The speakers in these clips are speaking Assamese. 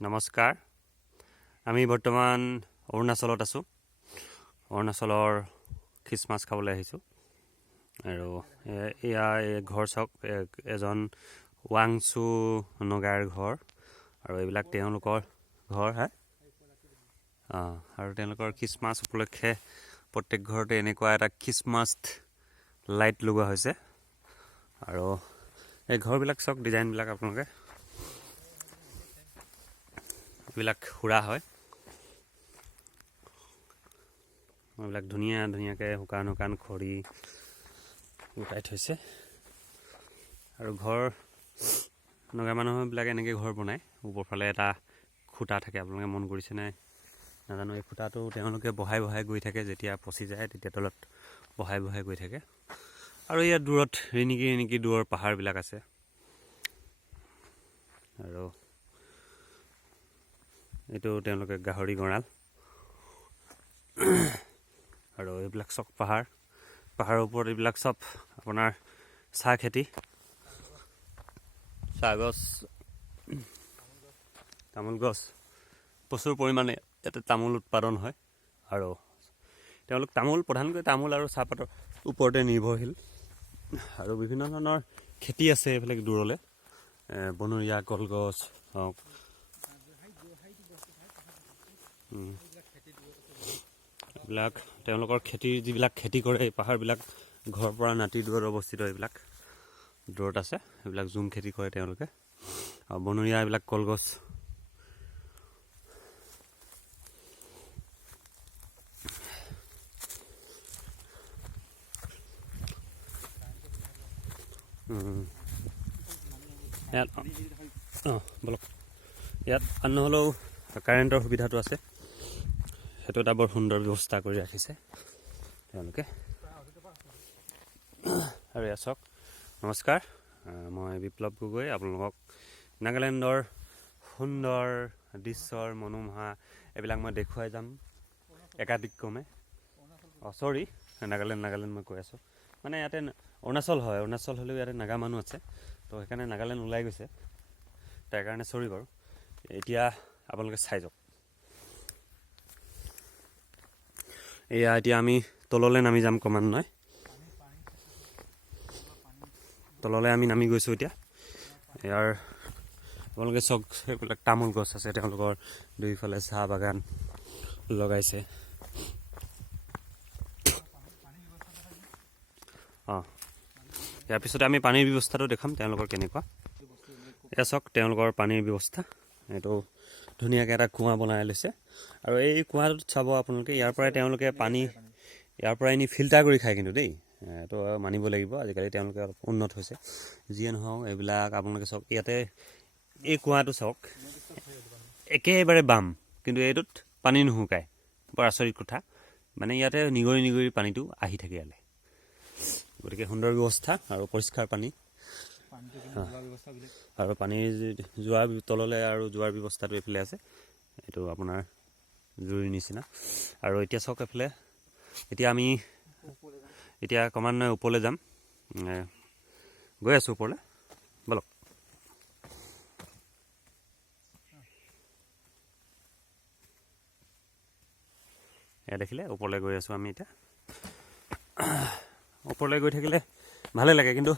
নমস্কাৰ। আমি বৰ্তমান অৰুণাচলত আছোঁ। অৰুণাচলৰ খ্ৰীষ্টমাছ খাবলৈ আহিছোঁ। আৰু এয়া ঘৰ চাওক, এজন ৱাংচু নগাৰ ঘৰ, আৰু এইবিলাক তেওঁলোকৰ ঘৰ হে। আৰু তেওঁলোকৰ খ্ৰীষ্টমাছ উপলক্ষে প্ৰত্যেক ঘৰতে এনেকুৱা এটা খ্ৰীষ্টমাছ লাইট লগোৱা হৈছে। আৰু এই ঘৰবিলাক চাওক, ডিজাইনবিলাক আপোনালোকে, এইবিলাক সুৰা হয়। এইবিলাক ধুনীয়া ধুনীয়াকৈ শুকান শুকান খৰি গোটাই থৈছে। আৰু ঘৰ নগা মানুহবিলাকে এনেকৈ ঘৰ বনায়। ওপৰফালে এটা খুঁটা থাকে, আপোনালোকে মন কৰিছে নাই নাজানো। এই খুঁটাটো তেওঁলোকে বহাই বহাই গৈ থাকে, যেতিয়া পচি যায় তেতিয়া তলত বহাই বহাই গৈ থাকে। আৰু ইয়াত দূৰত ৰিণিকি দূৰৰ পাহাৰবিলাক আছে। আৰু এইটো তেওঁলোকে গাহৰি গঁৰাল। আৰু এইবিলাক চব পাহাৰৰ ওপৰত এইবিলাক চব আপোনাৰ চাহ খেতি, চাহ গছ, তামোল গছ, প্ৰচুৰ পৰিমাণে ইয়াতে তামোল উৎপাদন হয়। আৰু তেওঁলোক প্ৰধানকৈ তামোল আৰু চাহপাতৰ ওপৰতে নিৰ্ভৰশীল। আৰু বিভিন্ন ধৰণৰ খেতি আছে এইফালে দূৰলৈ, বনৰীয়া কলগছ হওক, এইবিলাক তেওঁলোকৰ খেতিৰ যিবিলাক খেতি কৰে, এই পাহাৰবিলাক ঘৰৰ পৰা নাতি দূৰত অৱস্থিত। এইবিলাক দূৰত আছে, এইবিলাক জুম খেতি কৰে তেওঁলোকে। আৰু বনৰীয়া এইবিলাক কলগছ, ইয়াত বলক, ইয়াত আন নহ'লেও কাৰেণ্টৰ সুবিধাটো আছে। সেইটো এটা বৰ সুন্দৰ ব্যৱস্থা কৰি ৰাখিছে তেওঁলোকে। আৰু ইয়াত চাওক, নমস্কাৰ, মই বিপ্লৱ গগৈ। আপোনালোকক নাগালেণ্ডৰ সুন্দৰ দৃশ্যৰ মনোমোহা এইবিলাক মই দেখুৱাই যাম একাদিক্ৰমে। নাগালেণ্ড মই কৈ আছোঁ, মানে ইয়াতে অৰুণাচল হয়। অৰুণাচল হ'লেও ইয়াতে নাগা মানুহ আছে, তো সেইকাৰণে নাগালেণ্ড ওলাই গৈছে, তাৰ কাৰণে চৰি বাৰু। এতিয়া আপোনালোকে চাই যাওক। এয়া এতিয়া আমি তললৈ নামি যাম ক্ৰমান্বয়ে। তললৈ আমি নামি গৈছোঁ এতিয়া। ইয়াৰ আপোনালোকে চাওক, সেইবিলাক তামোল গছ আছে, তেওঁলোকৰ দুইফালে চাহ বাগান লগাইছে। ইয়াৰ পিছতে আমি পানীৰ ব্যৱস্থাটো দেখাম তেওঁলোকৰ কেনেকুৱা। এয়া চাওক তেওঁলোকৰ পানীৰ ব্যৱস্থা। এইটো ধুনীয়াকৈ এটা কুঁৱা বনাই লৈছে। আৰু এই কুঁৱাটোত চাব আপোনালোকে, ইয়াৰ পৰাই তেওঁলোকে পানী ইয়াৰ পৰাই নি ফিল্টাৰ কৰি খায় কিন্তু দেই। এইটো মানিব লাগিব, আজিকালি তেওঁলোকে অলপ উন্নত হৈছে। যিয়ে নহওক, এইবিলাক আপোনালোকে চাওক, ইয়াতে এই কুঁৱাটো চাওক, একেবাৰে বাম, কিন্তু এইটোত পানী নুশুকায়। বৰ আচৰিত কথা, মানে ইয়াতে নিগৰি নিগৰি পানীটো আহি থাকে ইয়ালৈ। গতিকে সুন্দৰ ব্যৱস্থা আৰু পৰিষ্কাৰ পানী, আৰু পানীৰ যোৱাৰ তললৈ আৰু যোৱাৰ ব্যৱস্থাটো এইফালে আছে। এইটো আপোনাৰ জুৰিৰ নিচিনা। আৰু এতিয়া চাওক এইফালে, আমি এতিয়া ক্ৰমান্বয়ে ওপৰলৈ যাম। গৈ আছোঁ ওপৰলৈ, বলক। এয়া দেখিলে, ওপৰলৈ গৈ আছোঁ আমি এতিয়া। ওপৰলৈ গৈ থাকিলে ভালেই লাগে, কিন্তু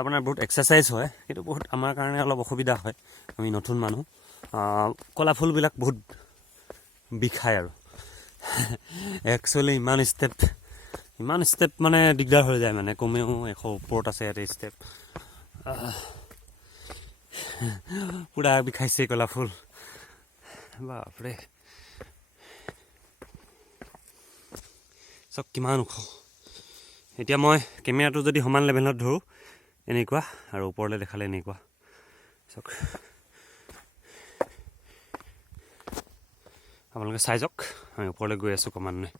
আপোনাৰ বহুত এক্সাৰচাইজ হয়, কিন্তু বহুত আমাৰ কাৰণে অলপ অসুবিধা হয়। আমি নতুন মানুহ, কলা ফুলবিলাক বহুত বিষায়। আৰু একচুৱেলি ইমান ষ্টেপ মানে দিগদাৰ হৈ যায়, মানে কমেও 100 ওপৰত আছে ইয়াতে ষ্টেপ। পূৰা বিষাইছে কলা ফুল, বাপৰে। চব কিমান ওখ। এতিয়া মই কেমেৰাটো যদি সমান লেভেলত ধৰোঁ এনেকুৱা, আৰু ওপৰলৈ দেখালে এনেকুৱা। চাওক আপোনালোকে চাই যাওক, আমি ওপৰলৈ গৈ আছোঁ ক্ৰমান্বয়ে।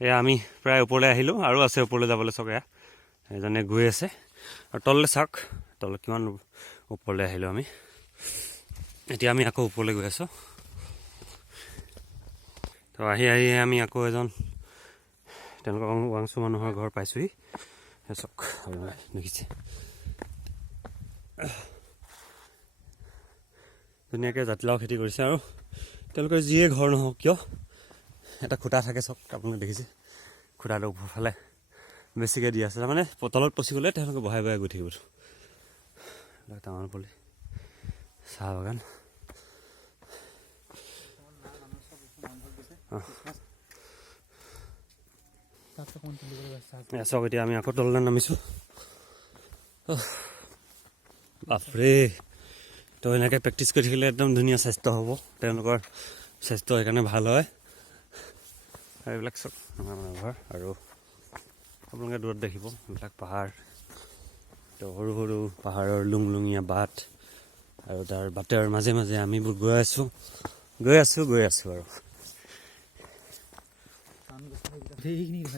এয়া আমি প্ৰায় ওপৰলৈ আহিলোঁ, আৰু আছে ওপৰলৈ যাবলৈ। চাওক এয়া এজনে গৈ আছে। আৰু তললৈ চাওক, তলত কিমান ওপৰলৈ আহিলোঁ আমি। এতিয়া আমি আকৌ ওপৰলৈ গৈ আছোঁ। তো আহি আমি আকৌ এজন তেওঁলোকৰ ৱাংচু মানুহৰ ঘৰ পাইছোঁহি। চাওক, দেখিছে ধুনীয়াকৈ জাতিলাও খেতি কৰিছে আৰু তেওঁলোকৰ যিয়ে ঘৰ নহওক কিয় এটা খুঁটা থাকে চাওক আপোনালোকে দেখিছে খুঁটাটো ওপৰফালে বেছিকৈ দি আছে তাৰমানে তলত পচি গ'লে তেওঁলোকে বহাই বহাই গৈ থাকিব ডাঙৰ পুলি চাহ বাগান চাওক এতিয়া আমি আকৌ তললৈ নামিছোঁ বাপৰে তো এনেকৈ প্ৰেক্টিছ কৰি থাকিলে একদম ধুনীয়া স্বাস্থ্য হ'ব তেওঁলোকৰ স্বাস্থ্য সেইকাৰণে ভাল হয় আৰু এইবিলাক চব আমাৰ ঘৰ আৰু আপোনালোকে দূৰত দেখিব এইবিলাক পাহাৰ তো সৰু সৰু পাহাৰৰ লুংলুঙীয়া বাট আৰু তাৰ বাটৰ মাজে মাজে আমিবোৰ গৈ আছোঁ আৰু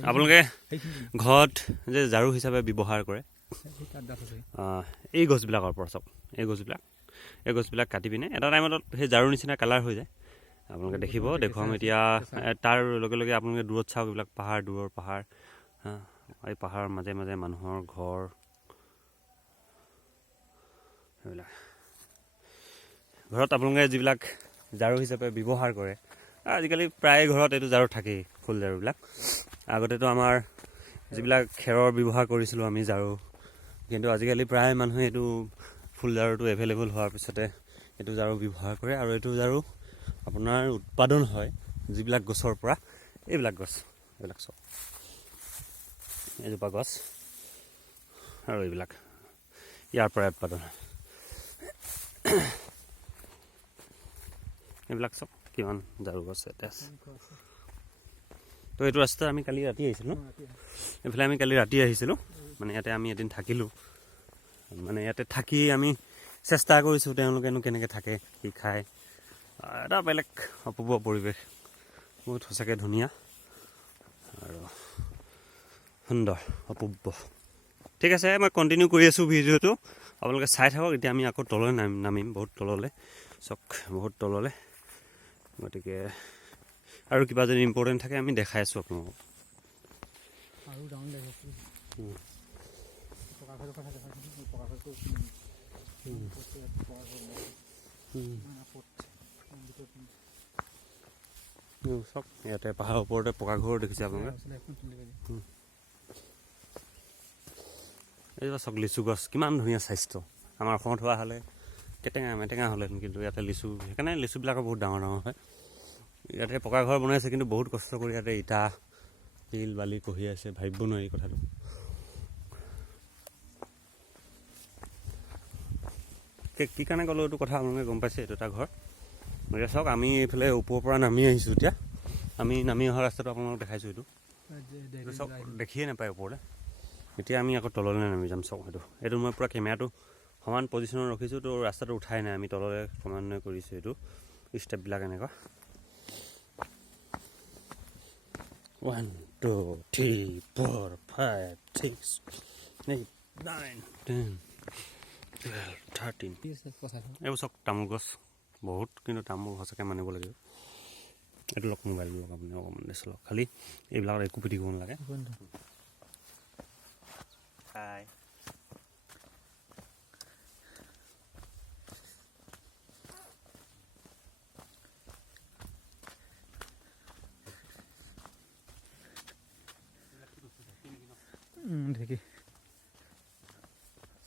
আপোনালোকে ঘৰত যে ঝাৰু হিচাপে ব্যৱহাৰ কৰে এই গছবিলাকৰ পৰা চাওক এই গছবিলাক কাটি পিনে এটা টাইমত সেই ঝাৰু নিচিনা কালাৰ হৈ যায় আপোনালোকে দেখুৱাম এতিয়া তাৰ লগে লগে আপোনালোকে দূৰত চাওক এইবিলাক পাহাৰ দূৰৰ পাহাৰ এই পাহাৰৰ মাজে মাজে মানুহৰ ঘৰ এইবিলাক ঘৰত আপোনালোকে যিবিলাক ঝাৰু হিচাপে ব্যৱহাৰ কৰে আজিকালি প্ৰায় ঘৰত এইটো ঝাৰু থাকেই ফুল ঝাৰুবিলাক আগতেতো আমাৰ যিবিলাক খেৰৰ ব্যৱহাৰ কৰিছিলোঁ আমি ঝাৰু কিন্তু আজিকালি প্ৰায় মানুহে এইটো ফুল ঝাৰুটো এভেইলেবল হোৱাৰ পিছতে এইটো ঝাৰু ব্যৱহাৰ কৰে আৰু এইটো ঝাৰু আপোনাৰ উৎপাদন হয় যিবিলাক গছৰ পৰা এইবিলাক চব এজোপা গছ আৰু এইবিলাক ইয়াৰ পৰা উৎপাদন হয় এইবিলাক চব কিমান ঝাৰু গছ ইয়াতে আছে তো এইটো ৰাস্তা আমি কালি ৰাতি আহিছিলোঁ এইফালে আমি কালি ৰাতি আহিছিলোঁ মানে ইয়াতে আমি এদিন থাকিলোঁ মানে ইয়াতে থাকি আমি চেষ্টা কৰিছোঁ তেওঁলোকেনো কেনেকৈ থাকে কি খায় এটা বেলেগ অপূৰ্ব পৰিৱেশ বহুত সঁচাকৈ ধুনীয়া আৰু সুন্দৰ অপূৰ্ব ঠিক আছে মই কণ্টিনিউ কৰি আছোঁ ভিডিঅ'টো আপোনালোকে চাই থাকক এতিয়া আমি আকৌ তললৈ নামিম বহুত তললৈ বহুত তললৈ গতিকে আৰু কিবা যদি ইম্পৰ্টেণ্ট থাকে আমি দেখাই আছোঁ আপোনালোকক চব ইয়াতে পাহাৰৰ ওপৰতে পকা ঘৰ দেখিছে আপোনালোকে এইবাৰ চব লিচু গছ কিমান ধুনীয়া স্বাস্থ্য আমাৰ অসমত হোৱা হ'লে কেটেঙা মেটেঙা হ'লেহেঁতেন কিন্তু ইয়াতে লিচু সেইকাৰণে লিচুবিলাকো বহুত ডাঙৰ ডাঙৰ হয় ইয়াতে পকা ঘৰ বনাইছে কিন্তু বহুত কষ্ট কৰি ইয়াতে ইটা শিল বালি কঢ়িয়াই আছে ভাবিব নোৱাৰি কথাটো কি কাৰণে ক'লোঁ এইটো কথা আপোনালোকে গম পাইছে এইটো এটা ঘৰ গতিকে চাওক আমি এইফালে ওপৰৰ পৰা নামি আহিছোঁ এতিয়া আমি নামি অহা ৰাস্তাটো আপোনালোকক দেখাইছোঁ এইটো চাওক দেখিয়ে নাপায় ওপৰলৈ এতিয়া আমি আকৌ তললৈ নামি যাম চাওক এইটো মই পূৰা কেমেৰাটো সমান পজিশ্যনত ৰাখিছোঁ তো ৰাস্তাটো উঠাই নাই আমি তললৈ ক্ৰমান্বয়ে কৰিছোঁ এইটো ষ্টেপবিলাক এনেকুৱা 1 2 3 4 5 6 8 9 10 12 13 এইবোৰ চব তামোল গছ বহুত কিন্তু তামোল সঁচাকৈ মানিব লাগিব এইটো লওক মোবাইল লওক আপুনি অকণমান দেখিছে লওক খালি এইবিলাকত একো পিটিকিব নালাগে ঢেকি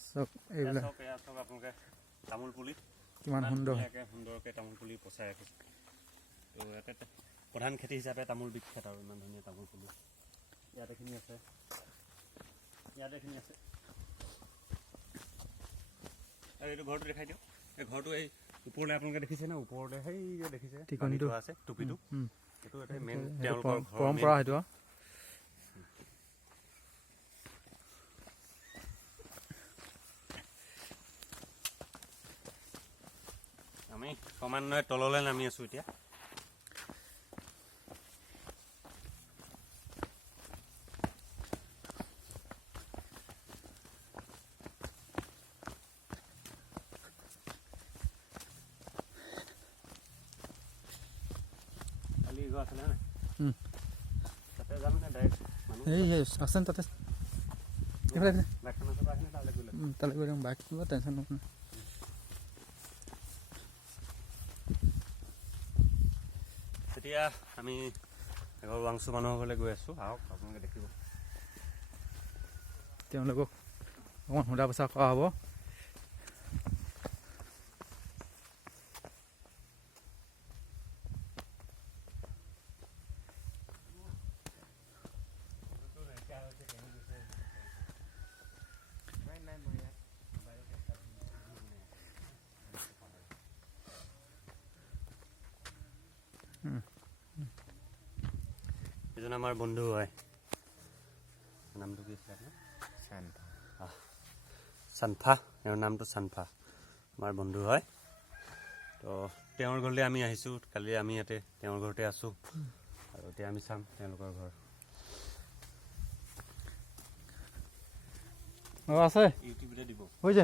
চব এইবিলাক আপোনালোকে তামোল পুলি কিমান সুন্দৰকৈ তামোল পুলি পচাই ৰাখিছে তো ইয়াতে প্ৰধান খেতি হিচাপে তামোল বিখ্যাত আৰু ইমান ধুনীয়া তামোল পুলি ইয়াতে এইখিনি আছে আৰু এইটো ঘৰটো দেখাই দিয়ক এই ঘৰটো এই ওপৰলৈ আপোনালোকে দেখিছে ন ওপৰতে সেই যে দেখিছে টিকনিটো আছে টুপিটো এইটো এটা মেইন তেওঁলোকৰ পৰম্পৰা সেইটো আমি ক্ৰমান্বয়ে তললৈ নামি আছোঁ এতিয়া আছেন তাতে তালৈ গৈ টেনশ্যন নকৰোঁ এতিয়া আমি এঘৰ ৱাংচু মানুহৰ ঘৰলৈ গৈ আছোঁ। আহক আপোনালোকে দেখিব। তেওঁলোকক অকণমান সোধা পোছা কৰা হ'ব। এজন আমাৰ বন্ধু হয়। নামটো কি আছিলে আপোনাৰ? চানফা। তেওঁৰ নামটো চানফা। আমাৰ বন্ধু হয়। তো তেওঁৰ ঘৰলৈ আমি আহিছোঁ। কালি আমি ইয়াতে তেওঁৰ ঘৰতে আছোঁ আৰু এতিয়া আমি চাম তেওঁলোকৰ ঘৰ। আছে ইউটিউবতে দিব হৈছে।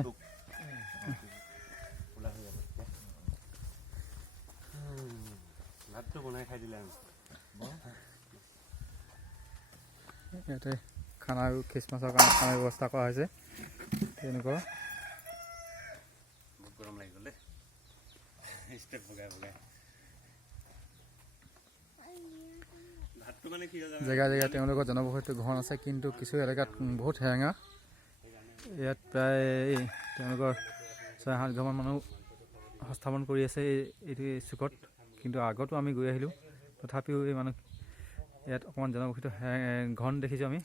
ভাতটো বনাই খাই দিলে আমি। ইয়াতে খানা আৰু খ্ৰীষ্টমাছৰ কাৰণে খানাৰ ব্যৱস্থা কৰা হৈছে। তেনেকুৱা বহুত গৰম লাগি গ'ল দেই। ষ্টেপ ভগাই ভগাই ভাতটো মানে কি হয় জেগাই জেগাই তেওঁলোকৰ জনবসতি ঘন আছে, কিন্তু কিছু এলেকাত বহুত সেৰেঙা। ইয়াত প্ৰায় তেওঁলোকৰ 6-7 ঘৰমান মানুহ সংস্থাপন কৰি আছে এইটো চুকত। কিন্তু আগতো আমি গৈ আহিলোঁ, তথাপিও এই মানুহ ইয়াত অকণমান জনবসতি ঘন দেখিছোঁ আমি।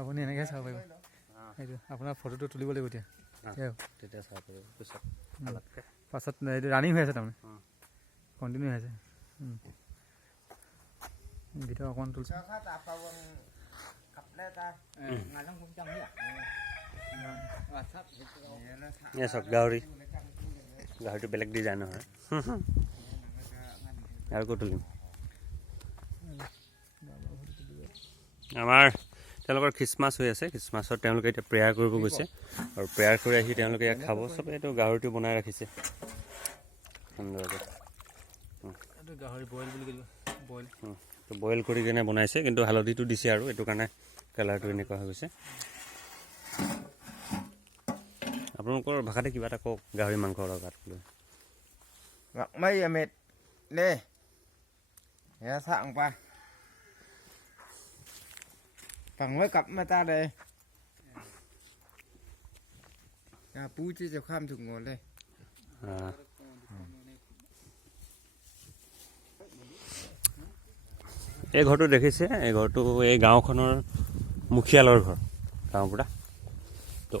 আপুনি এনেকৈ চাব পাৰিব। সেইটো আপোনাৰ ফটোটো তুলিব লাগিব এতিয়া। তেতিয়া চাব পাৰিব পিছত। পাছত এইটো ৰানিং হৈ আছে তাৰমানে, কণ্টিনিউ হৈ আছে। ভিতৰত অকণমান তুলিছে। চাওক গাহৰিটো বেলেগ ডিজাইনৰ হয়। আৰু ক'ত তুলিম? আমাৰ তেওঁলোকৰ খ্ৰীষ্টমাছ হৈ আছে। খ্ৰীষ্টমাছত তেওঁলোকে এতিয়া প্ৰেয়াৰ কৰিব গৈছে আৰু প্ৰেয়াৰ কৰি আহি তেওঁলোকে ইয়াত খাব। চবে এইটো গাহৰিটো বনাই ৰাখিছে সুন্দৰকৈ। গাহৰি বইল বুলি কৈ বইল তো বইল কৰি কিনে বনাইছে, কিন্তু হালধিটো দিছে আৰু এইটো কাৰণে কালাৰটো এনেকুৱা হৈ গৈছে। আপোনালোকৰ ভাষাতে কিবা এটা কওক গাহৰি মাংসৰ লগত লৈ। mấy mệt nè nghe sạng qua bằng mấy cặp mà ta đây pu chứ cho kham thùng ngồi đây এই ঘৰটো দেখিছে, এই ঘৰটো এই গাঁওখনৰ মুখিয়ালৰ ঘৰ, গাঁওবুঢ়া। তো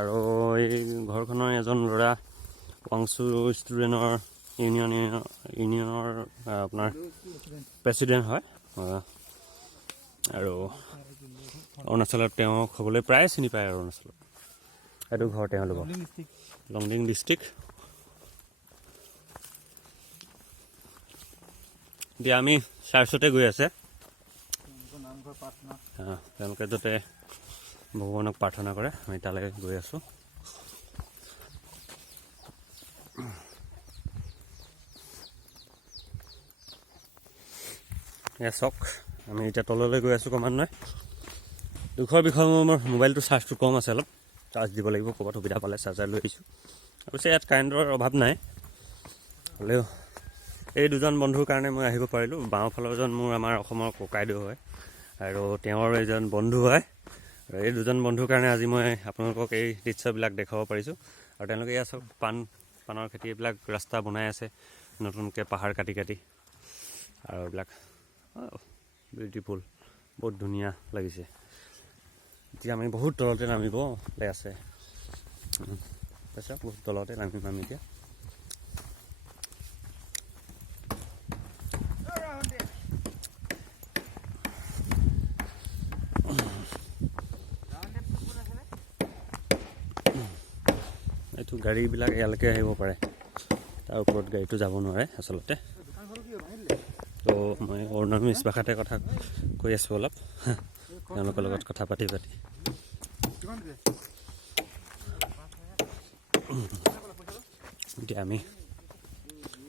আৰু এই ঘৰখনৰ এজন ল'ৰা ৱাংচু ষ্টুডেণ্টৰ ইউনিয়নৰ আপোনাৰ প্ৰেচিডেণ্ট হয়। আৰু অৰুণাচলত তেওঁক হ'বলৈ প্ৰায় চিনি পায় আৰু অৰুণাচলত। এইটো ঘৰ তেওঁলোকৰ লংডিং ডিষ্ট্ৰিক্ট। এতিয়া আমি চাৰ্চতে গৈ আছে। তেওঁলোকে যাতে ভগৱানক প্ৰাৰ্থনা কৰে, আমি তালৈ গৈ আছোঁ। এয়া চাওক, আমি এতিয়া তললৈ গৈ আছোঁ ক্ৰমান্বয়ে। দুখৰ বিষয়ে মোৰ মোবাইলটো চাৰ্জটো কম আছে, অলপ চাৰ্জ দিব লাগিব। ক'ৰবাত সুবিধা পালে চাৰ্জাৰ লৈ আহিছোঁ। অৱশ্যে ইয়াত কাৰেণ্টৰ অভাৱ নাই, হ'লেও এই দুজন বন্ধুৰ কাৰণে মই আহিব পাৰিলোঁ। বাওঁফালৰজন মোৰ আমাৰ অসমৰ ককাইদেউ হয় আৰু তেওঁৰ এজন বন্ধু হয়। আৰু এই দুজন বন্ধুৰ কাৰণে আজি মই আপোনালোকক এই দৃশ্যবিলাক দেখাব পাৰিছোঁ। আৰু তেওঁলোকে ইয়াত চব পাণৰ খেতি, এইবিলাক ৰাস্তা বনাই আছে নতুনকৈ, পাহাৰ কাটি কাটি। আৰু এইবিলাক বিউটিফুল, বহুত ধুনীয়া লাগিছে। এতিয়া আমি বহুত তলতে নামিবলৈ আছে, বহুত তলতে নামিম আমি এতিয়া। এইটো গাড়ীবিলাক ইয়ালৈকে আহিব পাৰে, তাৰ ওপৰত গাড়ীটো যাব নোৱাৰে আচলতে। তো মই অৰুণাচল ভাষাতে কথা কৈ আছোঁ অলপ, তেওঁলোকৰ লগত কথা পাতি পাতি। এতিয়া আমি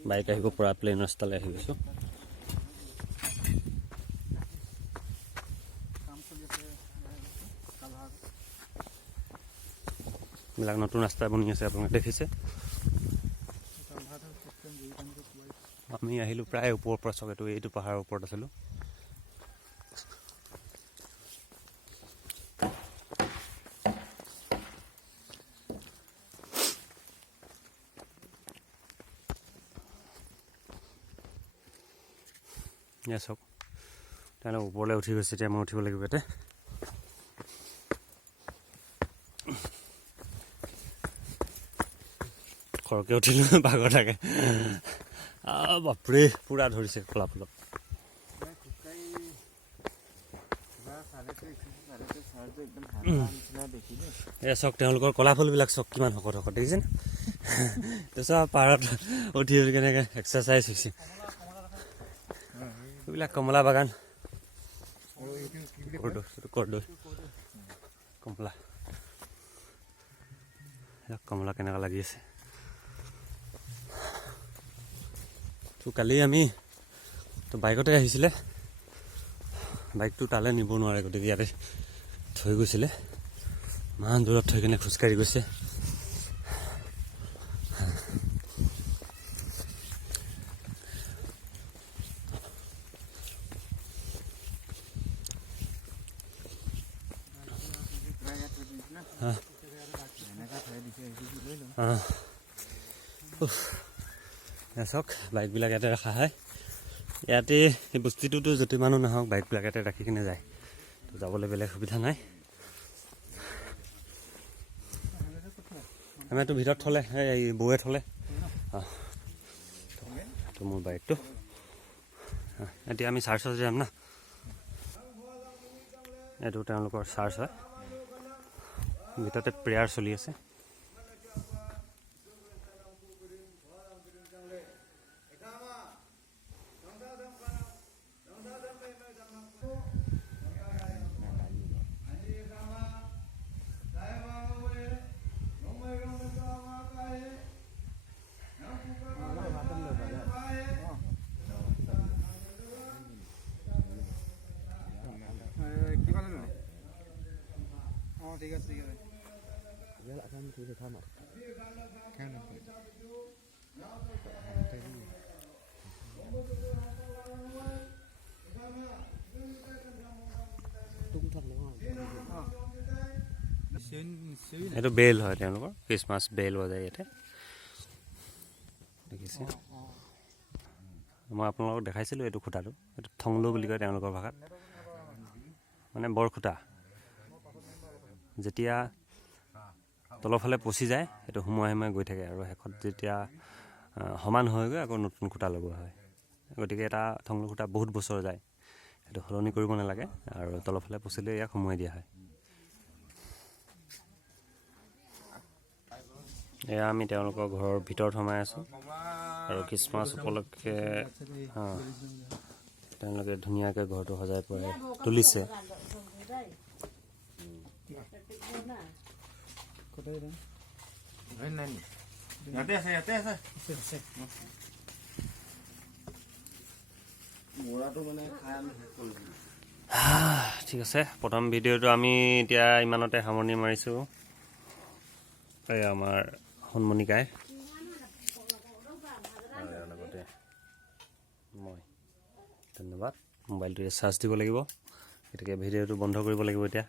বাইক আহিব পৰা প্লেন ৰাস্তালৈ আহি গৈছোঁ। এইবিলাক নতুন ৰাস্তা বনি আছে, আপোনালোকে দেখিছে। আমি আহিলোঁ প্ৰায় ওপৰৰ পৰা, চকেটো এইটো পাহাৰৰ ওপৰত আছিলোঁ। ইয়া চাওক, তেওঁলোকে ওপৰলৈ উঠি গৈছে। এতিয়া মই উঠিব লাগিব ইয়াতে। খৰকৈ উঠিলোঁ, ভাগৰ থাকে। বাপৰে, পূৰা ধৰিছে খোলা ফুলত। এয়া চাওক, তেওঁলোকৰ কলা ফুলবিলাক চাওক কিমান শকত শকত, দেখিছেনে? চব পাহাৰত উঠি কেনেকৈ এক্সাৰচাইজ হৈছে। এইবিলাক কমলা বাগান, কৰ্দৈ কমলা। কমলা কেনেকুৱা লাগি আছে। তো কালি আমি বাইকতে আহিছিলে, বাইকটো তালৈ নিব নোৱাৰে, গতিকে ইয়াতে থৈ গৈছিলে। ইমান দূৰত থৈ কিনে খোজকাঢ়ি গৈছে। চাওক, বাইকবিলাক ইয়াতে ৰখা হয়। ইয়াতে এই বস্তিটোতো য'তে মানুহ নাহক, বাইকবিলাক ইয়াতে ৰাখি কিনে যায়। তো যাবলৈ বেলেগ সুবিধা নাই। আমিতো ভিতৰত থ'লে, এই বৌয়ে থ'লে। এইটো মোৰ বাইকটো। এতিয়া আমি চাৰ্চত যাম না। এইটো তেওঁলোকৰ চাৰ্চ হয়, ভিতৰতে প্ৰেয়াৰ চলি আছে। ঠিক আছে, ঠিক আছে। এইটো বেল হয় তেওঁলোকৰ, খ্ৰীষ্টমাছ বেল বজায় ইয়াতে, দেখিছে। মই আপোনালোকক দেখাইছিলোঁ এইটো খুঁটাটো, এইটো থংলো বুলি কয় তেওঁলোকৰ ভাষাত, মানে বৰ খুঁটা। যেতিয়া তলৰ ফালে পচি যায়, সেইটো সোমোৱাই সোমাই গৈ থাকে, আৰু শেষত যেতিয়া সমান হৈ গৈ আকৌ নতুন খুঁটা লগোৱা হয়। গতিকে এটা থংলো খুঁটা বহুত বছৰ যায়, সেইটো সলনি কৰিব নালাগে, আৰু তলৰ ফালে পচিলে ইয়াক সোমোৱাই দিয়া হয়। এয়া আমি তেওঁলোকৰ ঘৰৰ ভিতৰত সোমাই আছোঁ, আৰু খ্ৰীষ্টমাছ উপলক্ষে তেওঁলোকে ধুনীয়াকৈ ঘৰটো সজাই পৰাই তুলিছে। ঠিক আছে, প্ৰথম ভিডিঅ'টো আমি এতিয়া ইমানতে সামৰণি মাৰিছোঁ। এই আমাৰ সন্মনিকাই, আৰু ইয়াৰ লগতে মই। ধন্যবাদ। মোবাইলটো চাৰ্জ দিব লাগিব, গতিকে ভিডিঅ'টো বন্ধ কৰিব লাগিব এতিয়া।